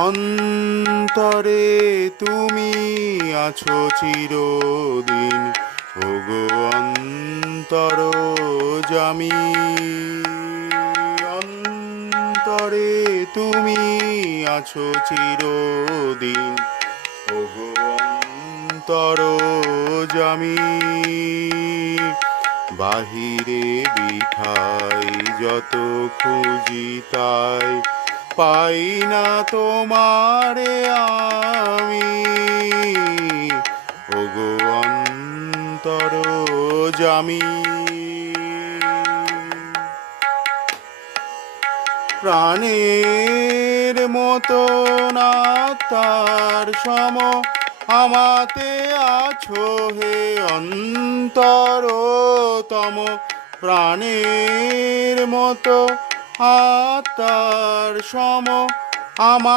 অন্তরে তুমি আছো চিরদিন, ওগো অন্তরজামী। অন্তরে তুমি আছো চিরদিন, ওগো অন্তরজামী। বাহিরে বিঠাই যত খুঁজি তাই পাই না তোমারে আমি, ওগো অন্তরজামী। প্রাণের মতো না তার সম আমাতে আছো হে অন্তরতম। প্রাণের মতো আত্মার সম আমার